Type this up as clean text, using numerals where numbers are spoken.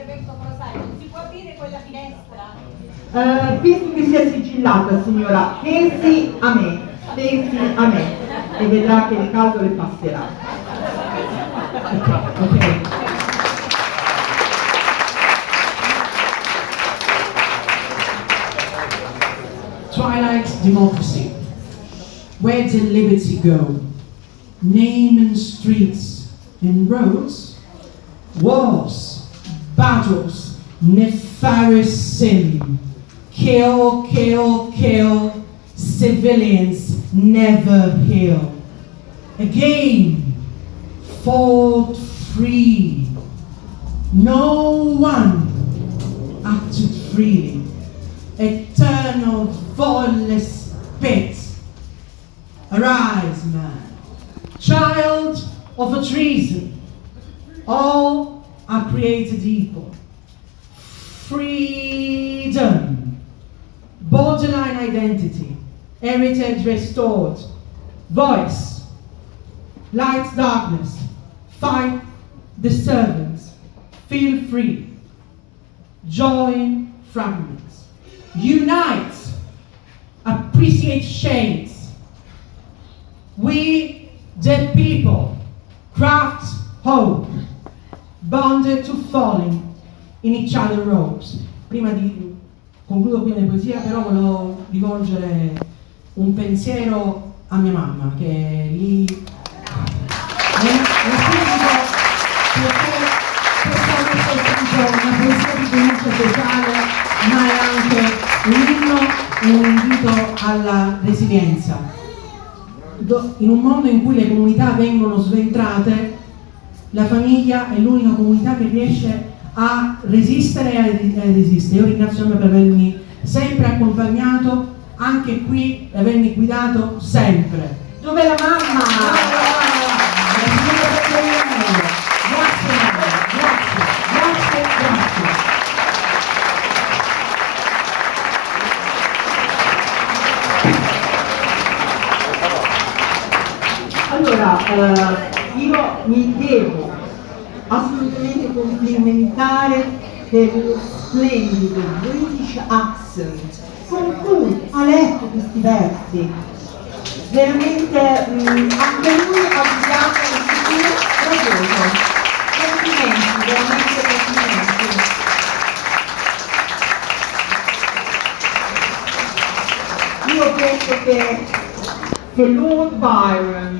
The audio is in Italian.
l'intervento prosaico, non si può aprire quella finestra? Visto che sia sigillata, signora, pensi a me e vedrà che il caldo le passerà. Ok. Twilight democracy. Where did liberty go? Naming streets and roads, wars, battles, nefarious sin. Kill, kill, kill, civilians never heal. Again, fought free. No one acted freely. Eternal voidless pit. Arise, man, child of a treason. All are created equal. Freedom, borderline identity, heritage restored, voice, light, darkness, fight disturbance, feel free, join fragments, unite, appreciate shades. We, the people, craft hope, bonded to falling in each other's ropes. Prima di concludo qui la poesia, però volevo rivolgere un pensiero a mia mamma, che è lì nel pubblico, perché questa non è soltanto una poesia di denuncia sociale, ma è anche un inno e un invito alla resilienza. In un mondo in cui le comunità vengono sventrate, la famiglia è l'unica comunità che riesce a resistere e a resistere. Io ringrazio per avermi sempre accompagnato, anche qui, e avermi guidato sempre. Dov'è la mamma? Grazie, grazie, grazie. Allora, io mi devo assolutamente complimentare per lo splendido British accent con cui ha letto questi versi. Veramente anche lui ha guidato un futuro radioso. Complimenti, veramente complimenti. Io penso che Lord Byron